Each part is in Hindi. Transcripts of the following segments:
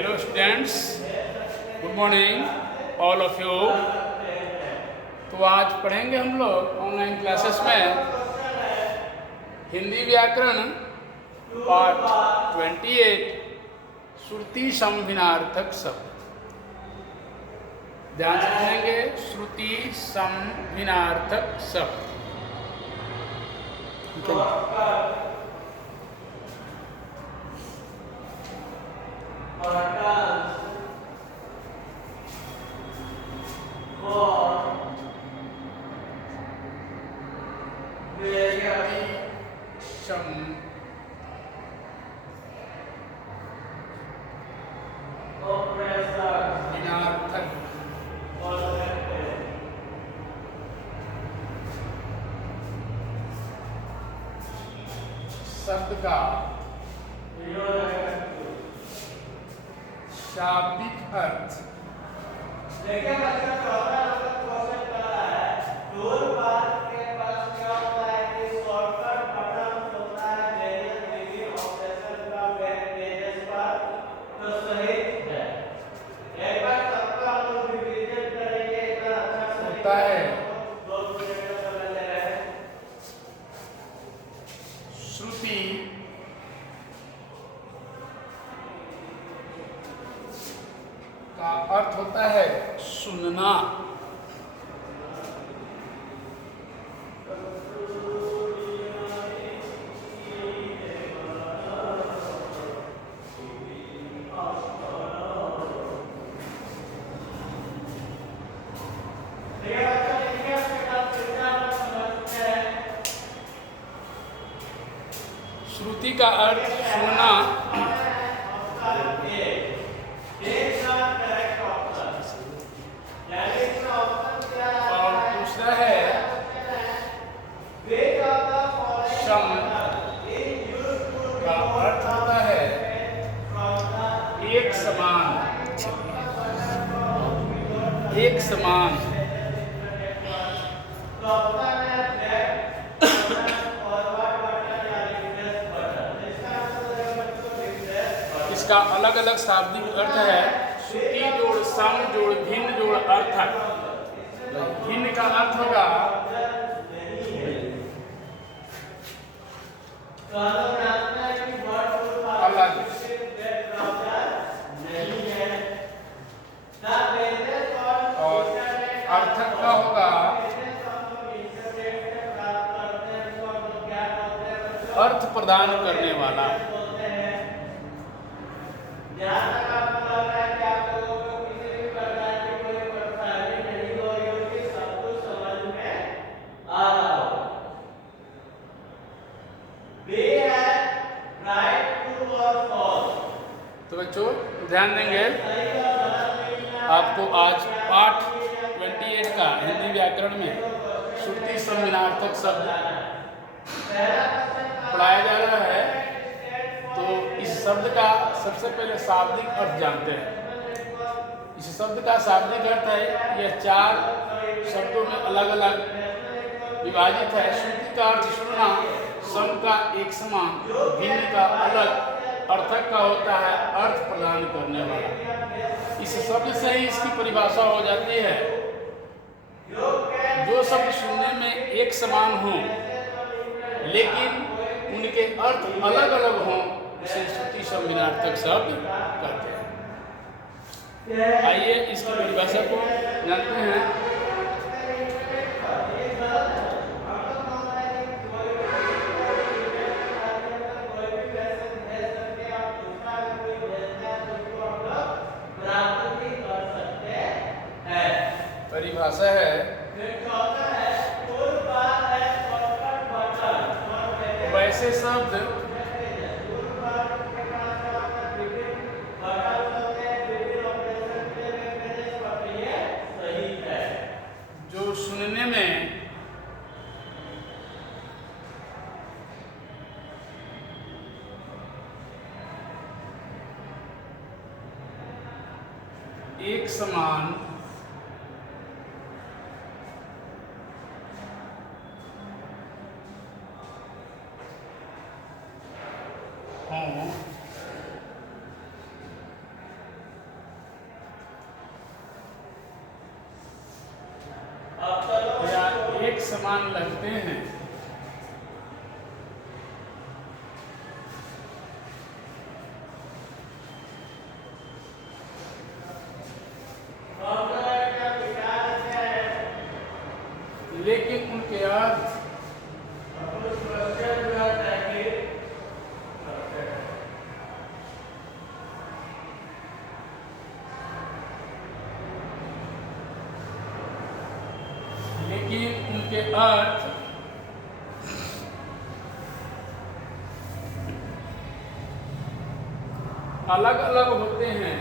Hello students, good morning all of you. तो आज पढ़ेंगे हम लोग ऑनलाइन क्लासेस में हिंदी व्याकरण पार्ट 28 श्रुति समभिनार्थक शब्द। ध्यान से सुनेंगे, श्रुति समभिनार्थक शब्द। शब्द का शाब्दिक अर्थ होता है श्रुति का अर्थ होता है सुनना। श्रुति का अर्थ सुनना और दूसरा है सम का अर्थ होता है एक समान, एक समान। इसका अलग अलग शाब्दिक अर्थ है श्रुति जोड़ सम जोड़ भिन्न जोड़ अर्थक। भिन्न का अर्थ होगा अलग, और अर्थक का होगा अर्थ प्रदान करने वाला। तो बच्चों ध्यान देंगे, आपको आज पाठ 28 का हिंदी व्याकरण में श्रुति समभिनार्थक शब्द पढ़ाया जा रहा है। तो इस शब्द का सबसे पहले शाब्दिक अर्थ जानते हैं। इस शब्द का शाब्दिक अर्थ है, यह 4 शब्दों में अलग अलग विभाजित है। श्रुति का अर्थ सुनना, सम का एक समान, भिन्न का अलग, अर्थक का होता है अर्थ प्रदान करने वाला। इस शब्द से ही इसकी परिभाषा हो जाती है, जो शब्द सुनने में एक समान हो लेकिन उनके अर्थ अलग अलग हों, उसे श्रुति समभिनार्थक शब्द कहते हैं। आइए इसकी परिभाषा को जानते हैं। परिभाषा है, वैसे शब्द जो सुनने में एक समान हों समान लगते हैं। लेकिन उनके अर्थ अलग अलग होते हैं।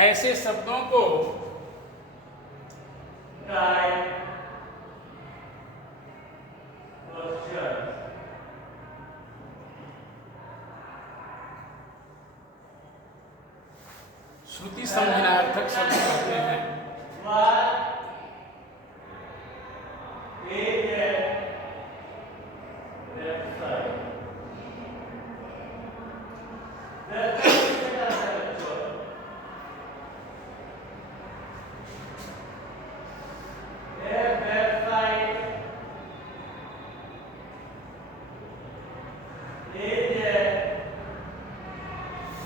ऐसे शब्दों को श्रुति संज्ञानार्थक शब्द कहते हैं।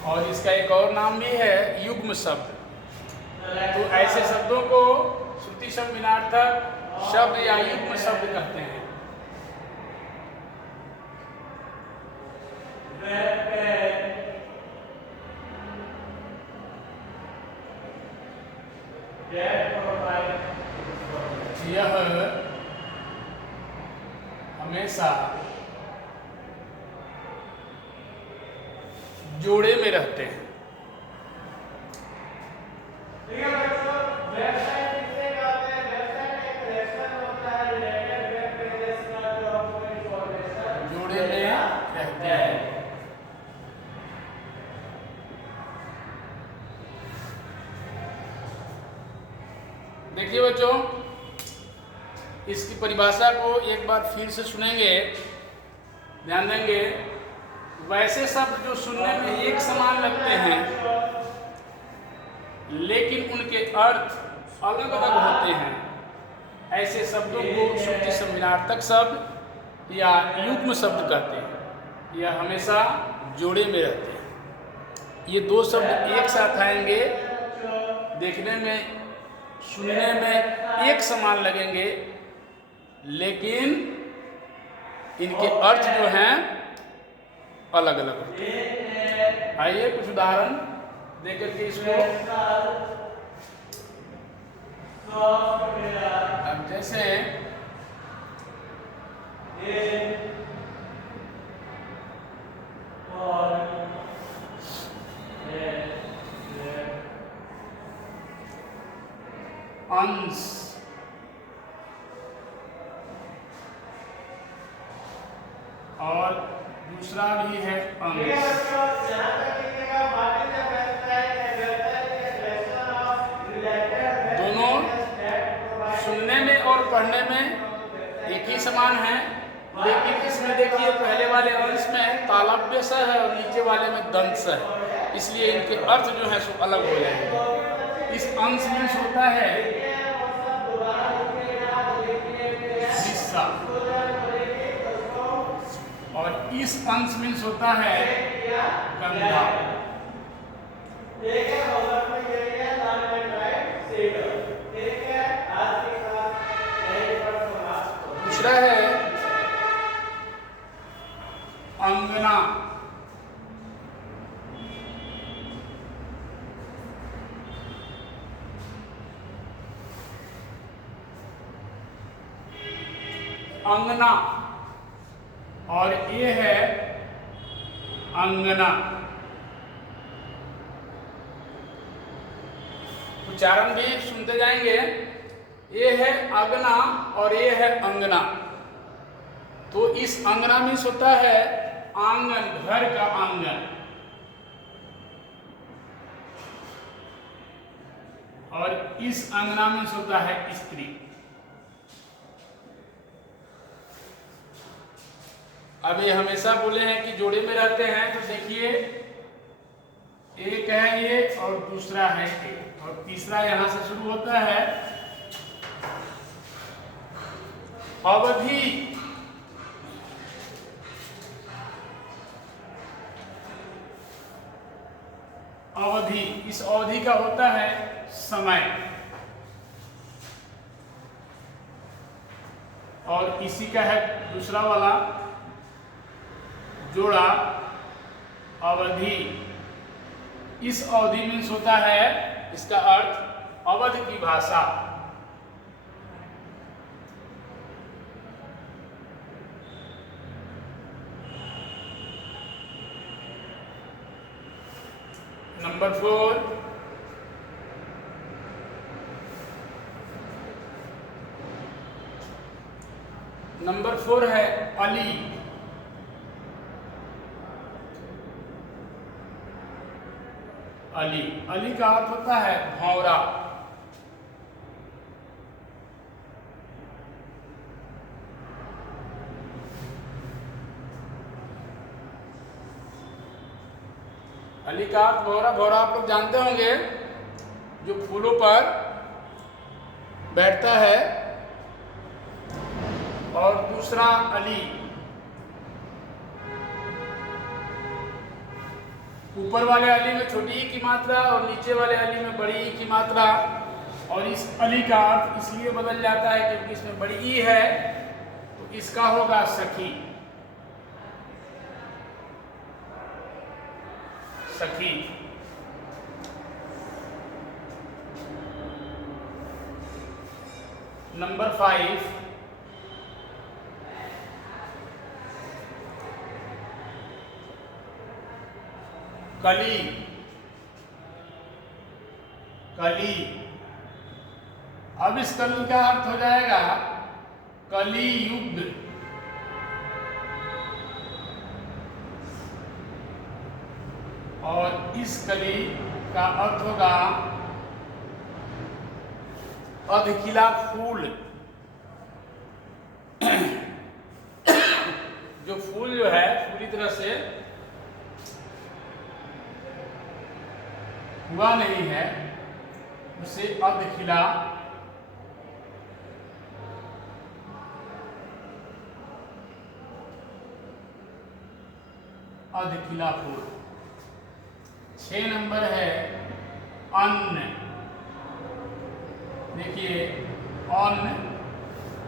और इसका एक और नाम भी है युग्म शब्द। तो ऐसे शब्दों को श्रुति संज्ञानार्थक शब्द या युग्म शब्द कहते हैं। यह हमेशा जोड़े में रहते हैं। जोड़े में रहते हैं। देखिए बच्चों, इसकी परिभाषा को एक बार फिर से सुनेंगे, ध्यान देंगे। वैसे शब्द जो सुनने में एक समान लगते हैं लेकिन उनके अर्थ अलग अलग होते हैं, ऐसे शब्दों को श्रुति संज्ञानार्थक शब्द या युग्म शब्द कहते हैं। यह हमेशा जोड़े में रहते हैं। ये दो शब्द एक साथ आएंगे, देखने में सुनने में एक समान लगेंगे लेकिन इनके अर्थ जो हैं अलग अलग होते हैं। आइए कुछ उदाहरण देकर के इसको, अब जैसे अंश और दूसरा भी है अंश। दोनों सुनने में और पढ़ने में एक ही समान है, लेकिन इसमें देखिए पहले वाले अंश में तालव्य स है और नीचे वाले में दंत स है, इसलिए इनके अर्थ जो है सो अलग हो जाएंगे। इस अंश में होता है हिस्सा और इस अंश में होता है गंगा। दूसरा है अंगना। अंगना और ये है अंगना। उच्चारण भी सुनते जाएंगे। ये है अगना और ये है अंगना। तो इस अंगना मीन्स होता है आंगन, घर का आंगन, और इस अंगना मीन्स होता है स्त्री। अब ये हमेशा बोले हैं कि जोड़े में रहते हैं, तो देखिए एक है ये और दूसरा है ये, और तीसरा यहां से शुरू होता है अवधि। अवधि, इस अवधि का होता है समय, और इसी का है दूसरा वाला जोड़ा अवधि। इस अवधि मीन्स होता है, इसका अर्थ अवध की भाषा। नंबर 4, नंबर 4 है अली। अली, अली का अर्थ होता है भौरा। अली का अर्थ भौरा। भौरा आप लोग जानते होंगे, जो फूलों पर बैठता है। और दूसरा अली, ऊपर वाले अली में छोटी ई की मात्रा और नीचे वाले अली में बड़ी ई की मात्रा, और इस अली का अर्थ इसलिए बदल जाता है क्योंकि इसमें बड़ी ई है, तो इसका होगा सखी। सखी। नंबर 5, कली। कली, अब इस कली का अर्थ हो जाएगा कली युग। और इस कली का अर्थ होगा अधखिला फूल। जो फूल जो है पूरी तरह से हुआ नहीं है, उसे अधखिला अधखिला फूल। 6 नंबर है अन्न। देखिए अन्न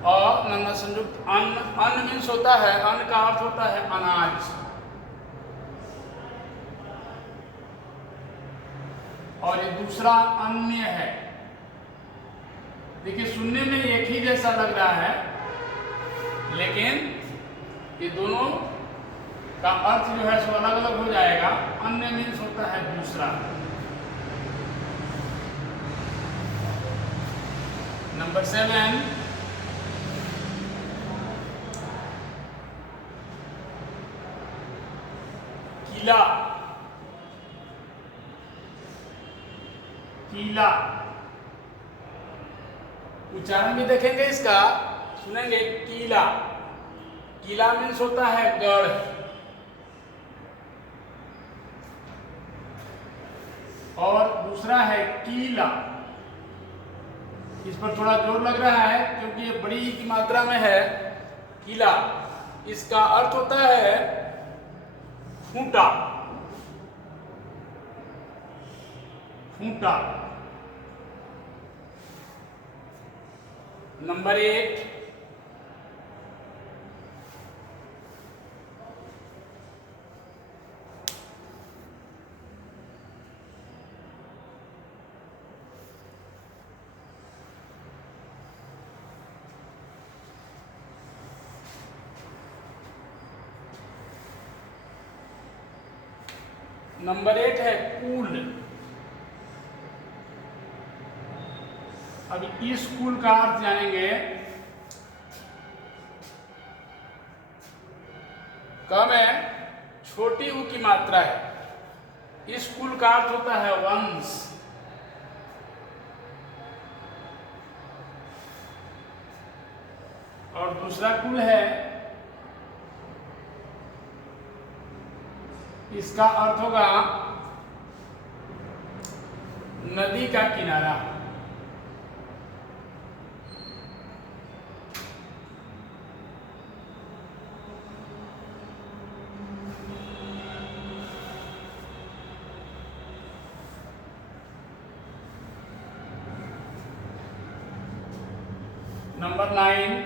और नन्ना संयुक्त अन्न। अन्न मीन्स होता है, अन्न का अर्थ होता है अनाज। और ये दूसरा अन्य है। देखिए सुनने में एक ही जैसा लग रहा है, लेकिन ये दोनों का अर्थ जो है सो अलग अलग हो जाएगा। अन्य मीन्स होता है दूसरा। नंबर 7, किला। किला, उच्चारण भी देखेंगे इसका, सुनेंगे किला। किला मीन्स होता है गढ़। और दूसरा है कीला। इस पर थोड़ा जोर लग रहा है क्योंकि ये बड़ी की मात्रा में है। किला, इसका अर्थ होता है खूंटा। खूंटा। नंबर 8, नंबर 8 है कूल। अब इस कूल का अर्थ जानेंगे। क में छोटी ऊ की मात्रा है। इस कुल का अर्थ होता है वंश। और दूसरा कुल है, इसका अर्थ होगा नदी का किनारा। नंबर 9,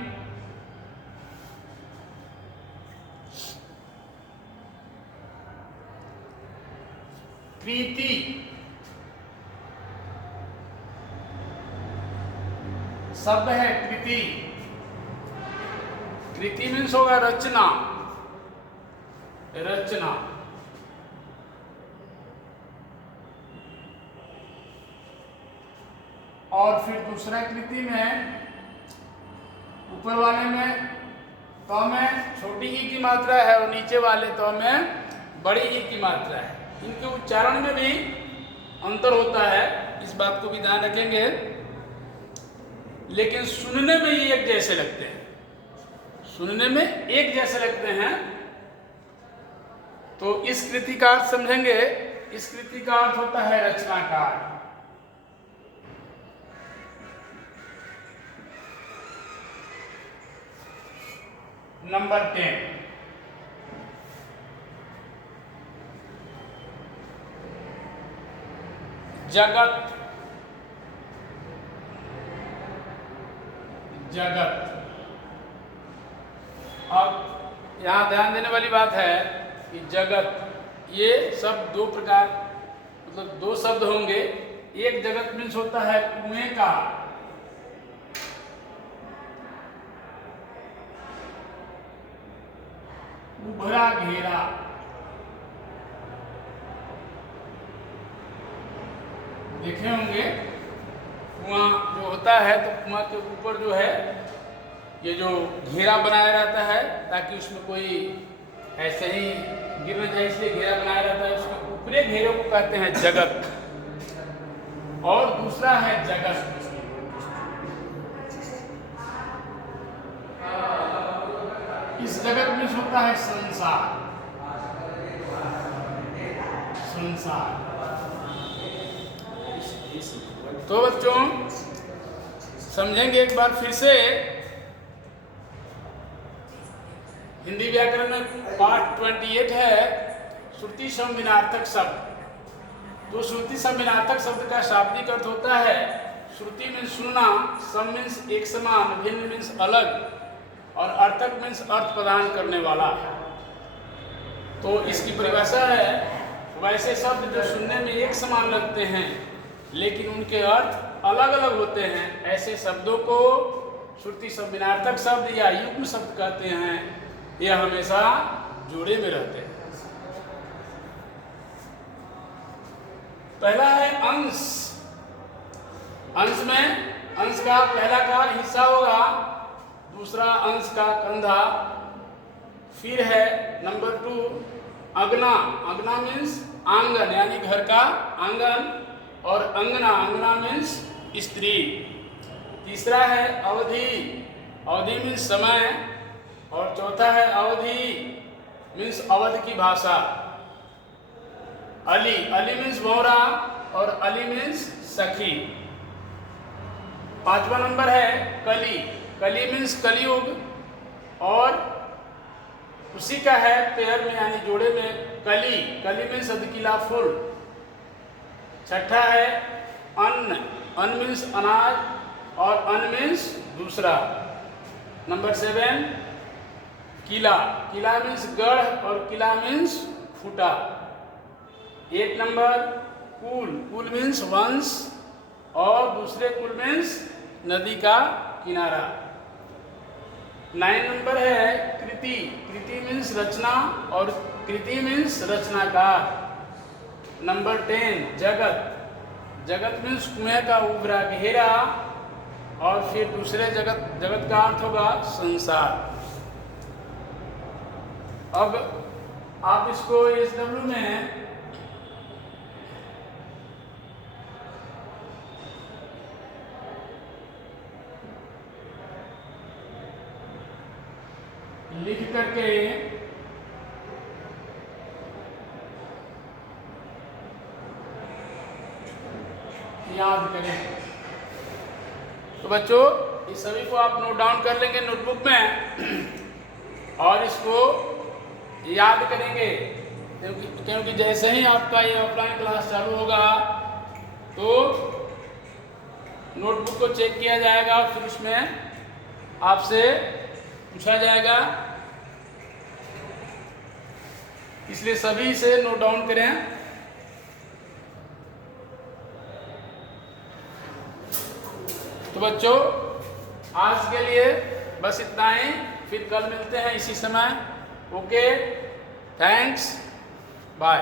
कृति। शब्द है कृति। कृति मीन्स होगा रचना, रचना। और फिर दूसरा कृति में ऊपर वाले में तो में छोटी ई की मात्रा है और नीचे वाले तो में बड़ी ई की मात्रा है। इनके उच्चारण में भी अंतर होता है, इस बात को भी ध्यान रखेंगे। लेकिन सुनने में ये एक जैसे लगते हैं, सुनने में एक जैसे लगते हैं। तो इस कृति का अर्थ समझेंगे। इस कृति का अर्थ होता है रचनाकार। नंबर 10, जगत। जगत। अब यहां ध्यान देने वाली बात है कि जगत, ये सब दो प्रकार, मतलब दो शब्द होंगे। एक जगत मीन्स होता है कुएं का, उभरा घेरा। देखे होंगे कुआं जो होता है, तो कुआं के ऊपर जो है ये जो घेरा बनाया रहता है ताकि उसमें कोई ऐसे ही गिर न जाए, इसलिए घेरा बनाया रहता है। उसके ऊपरी घेरे को कहते हैं जगत। और दूसरा है जगत। इस जगत में होता है संसार, संसार। तो बच्चों समझेंगे एक बार फिर से। हिंदी व्याकरण में पार्ट 28 है श्रुति संविनार्थक शब्द। तो श्रुति संविनार्थक शब्द का शाब्दिक अर्थ होता है श्रुति मीन्स सुनना, सम मीन्स एक समान, भिन्न मीन्स अलग, और अर्थक मीन्स अर्थ प्रदान करने वाला। तो इसकी परिभाषा है वैसे शब्द जो सुनने में एक समान लगते हैं लेकिन उनके अर्थ अलग अलग होते हैं, ऐसे शब्दों को श्रुति संविनार्थक शब्द या युग्म शब्द कहते हैं। यह हमेशा जोड़े में रहते हैं। पहला है अंश। अंश में अंश का पहला का हिस्सा होगा, दूसरा अंश का कंधा। फिर है नंबर 2 अगना। अगना मीन्स आंगन, यानी घर का आंगन। और अंगना, अंगना मीन्स स्त्री। तीसरा है अवधि। अवधि मीन्स समय। और चौथा है अवधि मीन्स अवध की भाषा। अली, अली मीन्स मोहरा और अली मीन्स सखी। पांचवा नंबर है कली। कली मीन्स कलयुग और उसी का है पेयर में यानी जोड़े में कली। कली मीन्स अधकिला फुल। छठा है अन्न। अन्न मीन्स अनाज और अन्न मीन्स दूसरा। नंबर 7 किला। किला मीन्स गढ़ और किला मीन्स फूटा। 8 नंबर कुल। कुल मीन्स वंश और दूसरे कुल मीन्स नदी का किनारा। 9 नंबर है कृति। कृति मीन्स रचना और कृति मीन्स रचनाकार। नंबर 10 जगत। जगत मीन्स कुएं का उभरा घेरा और फिर दूसरे जगत, जगत का अर्थ होगा संसार। अब आप इसको एस डब्ल्यू में लिख करके याद करें। तो बच्चों इस सभी को आप नोट डाउन कर लेंगे नोटबुक में और इसको याद करेंगे, क्योंकि जैसे ही आपका ये ऑफलाइन क्लास चालू होगा तो नोटबुक को चेक किया जाएगा और फिर उसमें आपसे पूछा जाएगा, इसलिए सभी से नोट डाउन करें। तो बच्चों आज के लिए बस इतना ही, फिर कल मिलते हैं इसी समय। Okay, thanks, bye.